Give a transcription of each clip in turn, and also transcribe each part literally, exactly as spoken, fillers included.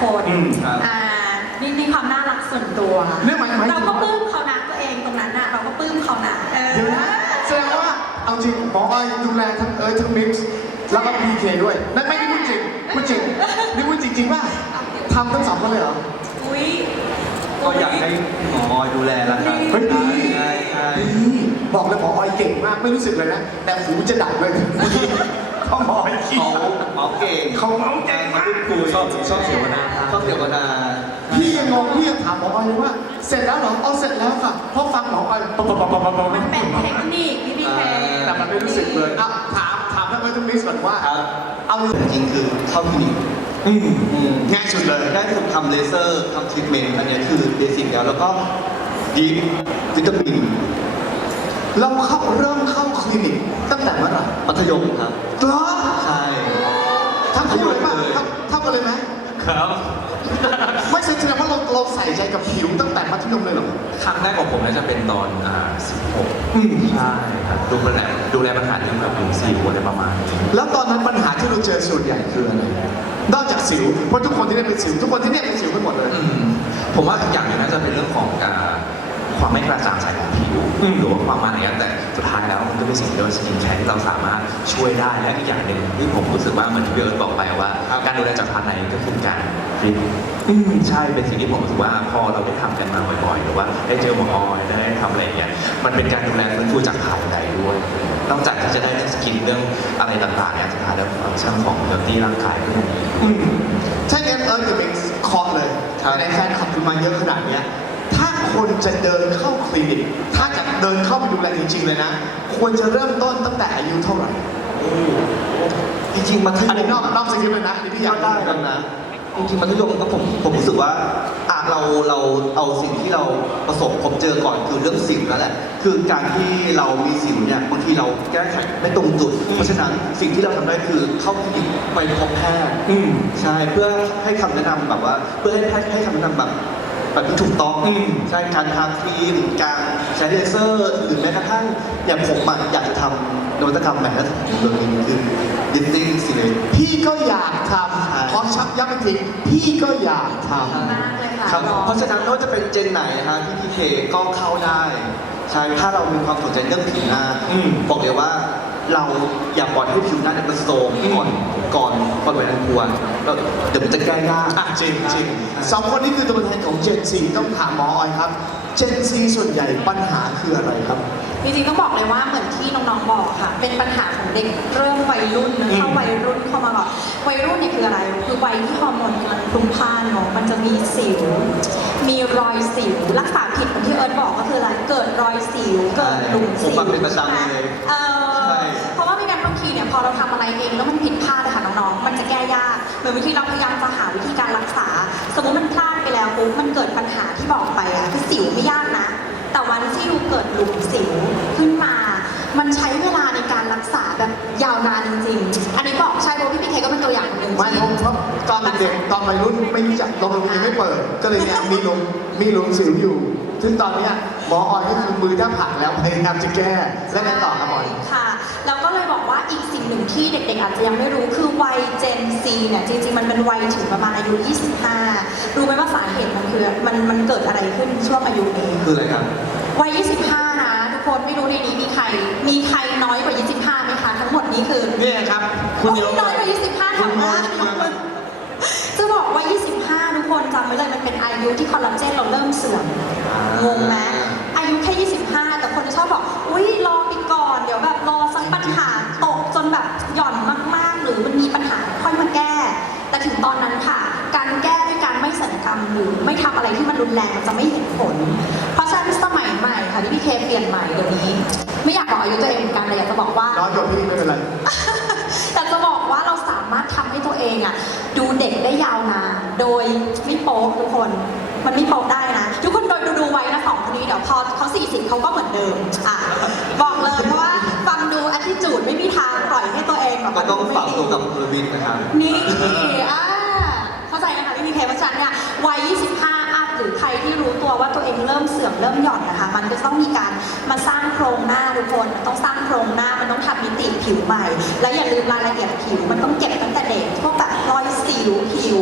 คนอ่านี่มีความน่ารักส่วนตัวเราก็ปลื้มเขานะตัวเองตรงนั้นนะเราก็ปลื้มเขานะเดี๋ยวนะแสดงว่าเอาจริงหมออ้อยดูแลทั้งเอิร์ธทั้งมิกซ์แล้วก็พีเคด้วยนั่นไม่ได้พูดจริงพูดจริงนี่พูดจริงจริงป่ะทำทั้งสองคนเลยเหรออุ้ยก็อยากให้หมอออยดูแลแล้วครับเฮ้ยดีใช่ใช่บอกเลยหมอออยเก่งมากไม่รู้สึกเลยนะแต่หูจะดับเลยเขาหมอออยขี้เขาเมาเก่งเขาเมาเก่งมากคุยชอบชอบเสียวนาชอบเสียวนาพี่ยังงงพี่ยังถามหมอออยเลยว่าเสร็จแล้วเหรอเอาเสร็จแล้วค่ะเพราะฟังหมอออยปั๊บปั๊บปั๊บปั๊บปั๊บมันเป็นเทคนิคพี่พี่แทนแต่มันไม่รู้สึกเลยอ่ะถามถามท่านไว้ทุกนิสก่อนว่าเอาจริงคือเข้าคลินิกง่ายสุดเลยง่ายสุดทำเลเซอร์ทำทรีทเมนต์อันนี้คือเบสิกแล้วแล้วก็ดีวิตามินเราเข้าเริ่มเข้าคลินิกตั้งแต่เมื่อไหร่มัธยมครับเหรอใช่ทั้งคู่เลยป่ะเท่ากันเลยไหมครับไม่ใช่แสดงว่าเราเราใส่ใจกับผิวตั้งแต่มัธยมเลยเหรอครั้งแรกของผมน่าจะเป็นตอนอ่าสิบหกใช่ครับดูแลดูแลปัญหาเรื่องแบบผิวสิวอะไรประมาณนี้แล้วตอนนั้นปัญหาที่เราเจอส่วนใหญ่คืออะไรนอกจากสิวเพราะทุกคนที่นี่เป็นสิวทุกคนที่นี่เป็นสิวกันหมดเลยผมว่าอย่างหนึ่งน่าจะเป็นเรื่องของความไม่กระจ่างใสของผิวหรือว่าความมันอะไรกันแต่สุดท้ายแล้วมันก็เป็นสิ่งที่เราสกินแคร์ที่เราสามารถช่วยได้และอีกอย่างหนึ่งที่ผมรู้สึกว่าเหมือนที่พี่เอิร์ธบอกไปว่าการดูแลจากภายในก็คือการฟิตใช่เป็นสิ่งที่ผมรู้สึกว่าพอเราได้ทำกันมาบ่อยๆหรือว่าได้เจอหมอออยได้ทำอะไรอย่างเงี้ยมันเป็นการดูแลฟื้นฟูจากภายในด้วยนอกจากที่จะได้สกินเรื่องอะไรต่างๆเนี่ยสุดท้ายแล้วฟังก์ชันของเฮลตี้ร่างกายก็มีใช่งั้นเอิร์ธกับเบงคอร์เลยในแฟนคลับคุณมาเยอะขนาดเนี้ยถ้าคนจะเดินเข้าคลินิกถ้าจะเดินเข้าไปดูแลจริงๆเลยนะควรจะเริ่มต้นตั้งแต่อายุเท่าไหร่จริงๆมัธยมอันนี้นอกนอกสกิปเลยนะนี่พี่อยากได้แล้วนะจริงๆมัธยมก็ผมผมรู้สึกว่าอ่ะเราเราเอาสิ่งที่เราประสบพบเจอก่อนคือเรื่องสิวนั่นแหละคือการที่เรามีสิวเนี่ยบางทีเราแก้ไขไม่ตรงจุดเพราะฉะนั้นสิ่งที่เราทำได้คือเข้าคลินิกไปพบแพทย์ใช่เพื่อให้คำแนะนำแบบว่าเพื่อให้แพทย์ให้คำแนะนำแบบแบบที่ถูกต้องใช่การทาครีมการใช้เลเซอร์หรือแม้กระทั่งอย่างผมอยากจะทำนวัตกรรมแบบนั้นเรื่องนี้คือดิฟติ้งสิเลยพี่ก็อยากทำขอชักย้ำอีกทีพี่ก็อยากทำครับเพราะฉะนั้นไม่ว่าจะเป็นเจนไหนนะฮะพี่พีเคก็เข้าได้ใช่ถ้าเรามีความสนใจเรื่องผิวหน้าบอกเลยว่าเราอย่าปล่อยให้ผิวหน้าเนี่ยมันโทรมก่อนก่อนก่อนวัยอันควรเดี๋ยวมันจะแก้ยากจริงจริงสองคนนี้คือตัวแทนของเจนซีต้องถามหมอออยครับเจนซีส่วนใหญ่ปัญหาคืออะไรครับจริงๆต้องบอกเลยว่าเหมือนที่น้องๆบอกค่ะเป็นปัญหาของเด็กเริ่มวัยรุ่นเข้าวัยรุ่นเข้ามาก่อนวัยรุ่นเนี่ยคืออะไรคือวัยที่ฮอร์โมนมันพลุ่งพล่านเนาะมันจะมีสิวมีรอยสิวรักษาผิดเหมือนที่เอิร์ธบอกก็คืออะไรเกิดรอยสิวเกิดหลุมสิวผมเป็นประจำเลยเออเพราะว่าไม่งั้นบางทีเนี่ยพอเราทำอะไรเองแล้วมันผิดพลาดนะคะน้องๆมันจะแก้ยากเหมือนวิธีเราพยายามจะหาวิธีการรักษาสมมติมันพลาดไปแล้วปุ๊บมันเกิดปัญหาที่บอกไปอะคือสิวไม่ยากนะแต่วันที่ดูเกิดหลุมสิวขึ้นมา มันใช้เวลาในการรักษาแบบยาวนานจริงๆ อันนี้บอกใช่เพราะพี่พีเคก็เป็นตัวอย่างหนึ่งไม่เพราะตอนเด็กตอนวัยรุ่นไม่รู้จักโรงพยาบาลยังไม่เปิด ก็เลยเนี่ยมีหลุมมีหลุมสิวอยู่ ซึ่งตอนนี้หมอออยก็คือมือถ้าผักแล้วพยายามจะแก้และกันต่อครับหมอค่ะแล้วก็เลยบอกว่าอีกสิ่งหนึ่งที่เด็กๆอาจจะยังไม่รู้คือวัย Gen Z เนี่ยจริงๆมันเป็นวัยถึงประมาณอายุยี่สิบห้ารู้ไหมว่าสาเหตุมันคือมันมันเกิดอะไรขึ้นช่วงอายุนี้คืออะไรครับวัยยี่สิบห้านะทุกคนไม่รู้ในนี้มีใครมีใครน้อยกว่ายี่สิบห้าไหมคะทั้งหมดนี้คือนี่ครับคุณน้อยกว่ายี่สิบห้าถามว่าจะบอกว่ายี่สิบห้าทุกคนจำไว้เลยมันเป็นอายุที่คอลลาเจนเราเริ่มเสื่อมงงไหมอายุแค่ยี่สิบห้าแต่คนจะชอบบอกอุ้ยรอไปก่อนเดี๋ยวแบบรอสักปัญหาตกจนแบบหย่อนมากๆหรือมันมีปัญหาค่อยมาแก้แต่ถึงตอนนั้นค่ะการแก้ด้วยการไม่สัญญกรรมหรือไม่ทำอะไรที่มันรุนแรงมันจะไม่เห็นผลเพราะฉะนั้นสมัยใหม่ค่ะที่พี่เคเปลี่ยนใหม่เดี๋ยวนี้ไม่อยากบอกอายุตัวเองเหมือนกันแต่อยากจะบอกว่าน้อยกว่าพี่ไม่เป็นไรแต่จะบอกว่าเราสามารถทำให้ตัวเองอ่ะดูเด็กได้ยาวนานโดยไม่โป๊ทุกคนมันไม่โป๊ได้นะทุกคนโดยดูดูไว้นะสองคนนี้เดี๋ยวพอเขาสี่สิบเขาก็เหมือนเดิมอ่ะบอกเลยเพราะว่าฟังดูอาทิจูดไม่มีทางปล่อยให้ตัวเองแบบก็ต้องฝังตัวกับโรบินนะครับนี่อ่าเข้าใจนะคะพี่พีเคเพราะฉะนั้นเนี่ยวัยยี่สิบห้าอัพหรือใครที่รู้ตัวว่าตัวเองเริ่มเสื่อมเริ่มหย่อนนะคะมันก็ต้องมีการมาสร้างโครงหน้าทุกคนมันต้องสร้างโครงหน้ามันต้องทำมิติผิวใหม่และอย่าลืมรายละเอียดผิวมันต้องเก็บตั้งแต่เด็กพวกแบบรอยสิวผิวอะไรอย่างเงี้ย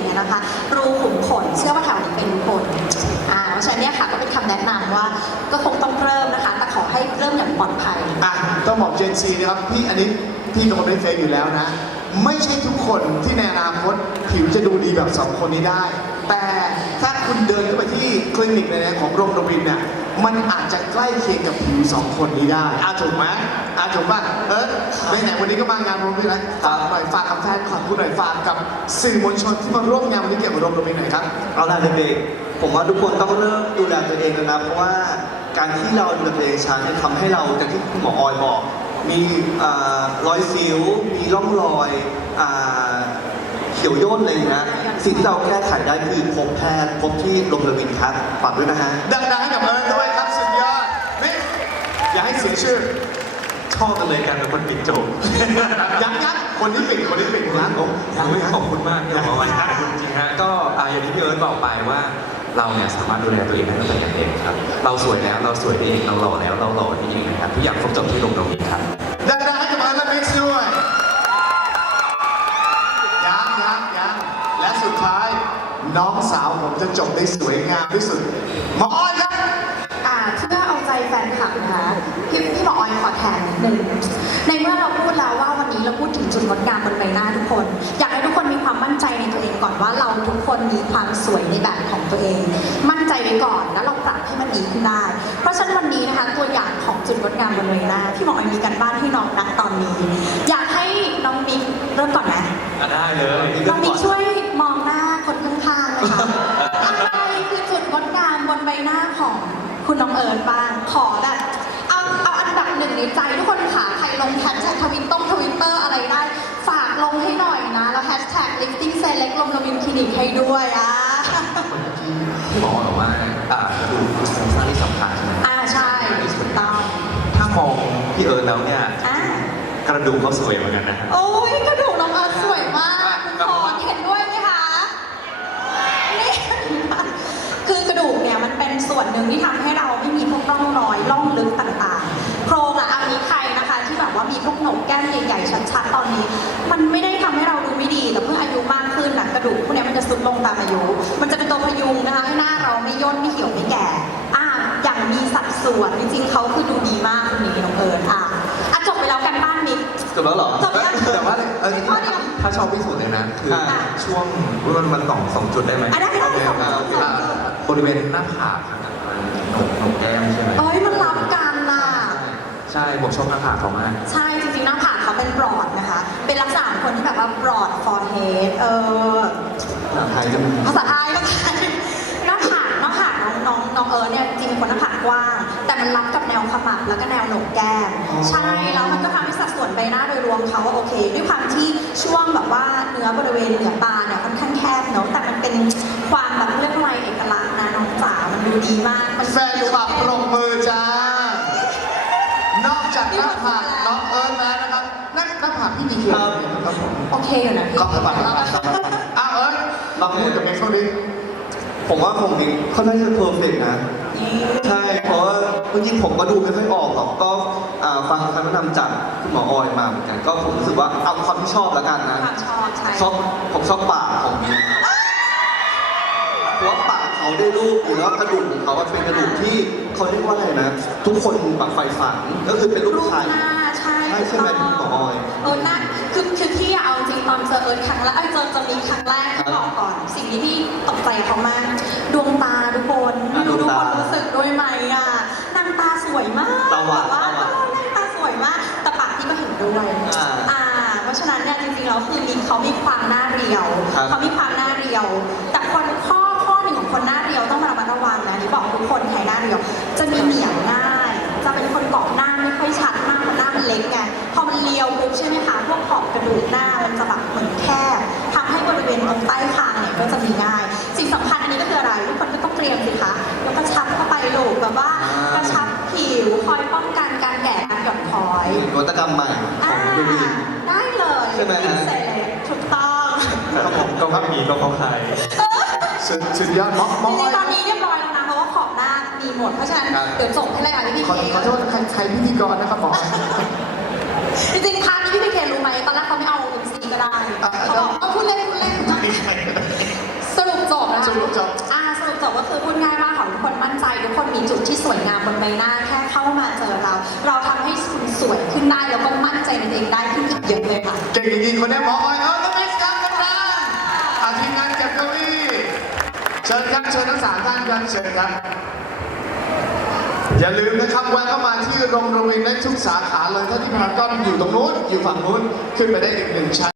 เนี่ยนะคะรูขุมขนเชื่อว่าแถวนี้เป็นรูขนอ่าเพราะฉะนั้นเนี่ยค่ะก็เป็นคำแนะนำว่าก็คงต้องเริ่มนะคะแต่ขอให้เริ่มอย่างปลอดภัยอ่ะต้องบอกเจนซีนะครับพี่อันนี้พี่กับคนได้เฟซอยู่แล้วนะ ไม่ใช่ทุกคนที่ในอนาคตผิวจะดูดีแบบสองคนนี้ได้ แต่ถ้าคุณเดินเข้าไปที่คลินิกในของโรงพยาบาลเนี่ยมันอาจจะใกล้เคียงกับผิวสองคนนี้ได้อาถูกไหมอาถูกป่ะเออไหนๆวันนี้ก็มางานโรงพยาบาลฝากหน่อยฝากกับแฟนคลับคุณหน่อยฝากกับสื่อมวลชนที่มาร่วมงานวันนี้เกี่ยวกับโรงพยาบาลหน่อยครับเอาล่ะเด็กๆผมว่าทุกคนต้องเริ่มดูแลตัวเองแล้วนะเพราะว่าการที่เราดูแลตัวเองช้าเนี่ยทำให้เราอย่างที่คุณหมอออยบอก มีอ่ารอยสิว มีร่องรอยอ่าเขียวย่นอะไรอย่างเงี้ยสิ่งที่เราแก้ไขได้คือพบแพทย์พบที่โรงพยาบาลครับฝากด้วยนะฮะดังๆให้กับเอิร์ธด้วยครับสุดยอดนี่อย่าให้เสียชื่อชอบกันเลยการเป็นคนปิดโจบยังยักคนที่ปิดคนที่ปิดร้านผมขอบคุณมากที่บอกว่าขอบคุณจริงฮะก็อ่าอย่างที่พี่เอิร์ธบอกไปว่าเราเนี่ยสามารถดูแลตัวเองได้ตั้งแต่อย่างเด็กครับเราสวยแล้วเราสวยได้เองเราหล่อแล้วเราหล่อได้เองนะครับทุกอย่างครบจบที่โรงพยาบาลครับดังๆให้กับเอิร์ธและมิกซ์ด้วยยังยังยังและสุดท้ายน้องสาวผมจะจบได้สวยงามที่สุดหมออ้อยครับอ่าเพื่อเอาใจแฟนคลับนะคะพี่พี่หมอออยขอแทนนิดนึงในเมื่อเราพูดแล้วว่าวันนี้เราพูดถึงจุดงดงามบนใบหน้าทุกคน อยากให้ทุกคนมีความมั่นใจในตัวเองก่อนว่าเราทุกคนมีความสวยในแบบของตัวเอง มั่นใจไว้ก่อนแล้วเราปรับให้มันดีขึ้นได้ เพราะฉะนั้นวันนี้นะคะตัวอย่างของจุดงดงามบนใบหน้าพี่หมอออยมีการบ้านให้น้องนักตอนนี้ อยากให้น้องมิกเริ่มก่อนนะอ่ะได้เลยน้องมิกช่วยมองหน้าคนข้างๆเลยค่ะอะไรคือจุดงดงามบนใบหน้าของคุณน้องเอิร์ธบ้าง ขอแบบเอาเอาอันดับหนึ่งในใจทุกคนค่ะใครลงแฮชแท็กทวิตต้องทวิตเตอร์อะไรได้ ฝากลงให้หน่อยนะ แล้วแฮชแท็ก lifting select ลงระวินคลินิกให้ด้วยอ่ะพี่หมอบอกว่าอ่าดูโครงสร้างที่สำคัญใช่ไหมอ่าใช่ถูกต้องถ้ามองพี่เอิร์ธแล้วเนี่ยอ่ากระดูกเขาสวยเหมือนกันนะฮะโอ้ยกระดูกน้องเอิร์ธสวยมากทุกคนเห็นด้วยไหมคะนี่คือกระดูกเนี่ยมันเป็นส่วนหนึ่งที่ทำให้เราไม่มีพวกร่องรอยร่องลึกต่างๆ โครงอะอันนี้ใครนะคะที่แบบว่ามีพวกโหนกแก้มใหญ่ๆชัดๆตอนนี้ มันไม่ได้ทำให้เราดูไม่ดีแต่เมื่ออายุมากขึ้นนะกระดูกพวกเนี้ยมันจะทรุดลงตามอายุ มันจะเป็นตัวพยุงนะคะให้หน้าเราไม่ย่นไม่เหี่ยวไม่แก่อ่ะอย่างมีสัดส่วนจริงๆเขาคือดูดีมากคนนี้น้องเอิญอ่ะอ่ะจบไปแล้วกันบ้านมิกจบแล้วเหรอจบยังแต่ว่าเออข้อเดียวถ้าชอบที่สุดเลยนะคืออา ช่วงมันมันสองสองจุดได้ไหมอ่ะได้ได้ได้สองจุดเวลาบริเวณหน้าผากครับหนกหนกแก้มใช่ไหมเอ้ยมันรับกันน่ะใช่ผมชอบหน้าผากเขามากใช่จริงๆหน้าผากเขาเป็นบรอดนะคะ เป็นลักษณะของคนที่แบบว่า broad forehead เออไทยจะมีภาษาไทยภาษาไทยหน้าผากหน้าผากน้องน้องน้องเอิร์ธเนี่ยจริงๆเป็นคนหน้าผากกว้าง แต่มันรับกับแนวขมับแล้วก็แนวโหนกแก้ม ใช่แล้วมันก็ทำให้สัดส่วนใบหน้าโดยรวมเขาว่าโอเค ด้วยความที่ช่วงแบบว่าเนื้อบริเวณเหนือตาเนี่ยค่อนข้างแคบเนอะแต่มันเป็นความแบบเรียกว่าอะไรเอกลักษณ์นะน้องจ๋ามันดูดีมากมันแฟนคลับปรบมือจ้า นอกจากหน้าผากน้องเอิร์ธแล้วนะครับหน้าหน้าผากพี่มีเขียวครับผมโอเคอยู่นะพี่ขอบคุณมากครับอ่ะเอิร์ธลองพูดกับเมย์ช่วงนี้ผมว่าผมนี่ค่อนข้างจะเพอร์เฟกต์นะ ใช่ เพราะว่าจริงๆผมก็ดูไม่ค่อยออกหรอก ก็อ่าฟังคำแนะนำจากคุณหมอออยมาเหมือนกัน ก็ผมรู้สึกว่าเอาความที่ชอบแล้วกันนะความชอบใช่ชอบผมชอบปากของมิกเพราะว่าปากเขาได้รูปหรือว่ากระดูกของเขาเป็นกระดูกที่เขาเรียกว่าอะไรนะ ทุกคนแบบใฝ่ฝันก็คือเป็นรูปรูปไข่หน้าใช่ใช่ใช่ไหมพี่หมอออยเออหน้าคือคือพี่อะเอาจริงตอนเจอเอิร์ธครั้งแรกเอ้ยเจอเจอมีครั้งแรกที่บอกก่อน สิ่งที่พี่ตกใจเขามากดวงตาทุกคนไม่รู้ทุกคนรู้สึกด้วยไหมอ่ะนางตาสวยมากตาหวานแบบว่าตาหวานเออนางตาสวยมากแต่ปากพี่ก็เห็นด้วยอ่าอ่าเพราะฉะนั้นเนี่ยจริงๆแล้วคือมีเขามีความหน้าเรียวครับเขามีความหน้าเรียว แต่คนข้อข้อหนึ่งของคนหน้าเรียวต้องมาระมัดระวังนะนี่บอกทุกคนใครหน้าเรียว จะมีเหนียงง่าย จะเป็นคนเกาะหน้าไม่ค่อยชัดมากเพราะหน้ามันเล็กไงพอมันเรียวปุ๊บใช่ไหมคะพวกขอบกระดูกหน้ามันจะแบบเหมือนแคบทำให้บริเวณตรงใต้คางเนี่ยก็จะมีง่าย สิ่งสำคัญอันนี้ก็คืออะไรทุกคนก็ต้องเตรียมสิคะแล้วก็ชับเข้าไปลูกแบบว่ากระชับผิวคอยป้องกันการแก่การหย่อนคล้อยนวัตกรรมใหม่ของเบบีได้เลยใช่ไหมฮะเสร็จเลยถูกต้องครับผมก็ไม่มีก็เขาใครสุดสุดยอดหมอหมอจอ้ริอง ยๆตอนนี้เรียบร้อยแล้วนะเพราะว่าขอบหน้ามีหมดเพราะฉะนั้นครับเดี๋ยวจบให้เลยค่ะพี่พีขอเคขอโทษใครใครพิธีกรนะครับหมอจริงๆพาร์ทนี้พี่พีเครู้ไหมตอนแรกเขาไม่เอาลุงซีก็ได้เขาบอกเอาคุณเล่นคุณเล่นบนใบหน้าแค่เข้ามาเจอเรา เราทำให้คุณสวยขึ้นได้แล้วก็มั่นใจในตัวเองได้ขึ้นอีกเยอะเลยค่ะเก่งจริงๆคนนี้หมอออยเออต้องเอ็กซ์ครับกันบ้างอาทีมงานเก็บเก้าอี้เชิญครับเชิญทั้งสามท่านครับเชิญครับอย่าลืมนะครับแวะเข้ามาที่โรงโรงเรียนได้ทุกสาขาเลยถ้าที่พารากอนอยู่ตรงนู้นอยู่ฝั่งนู้นขึ้นไปได้อีกหนึ่งชั้น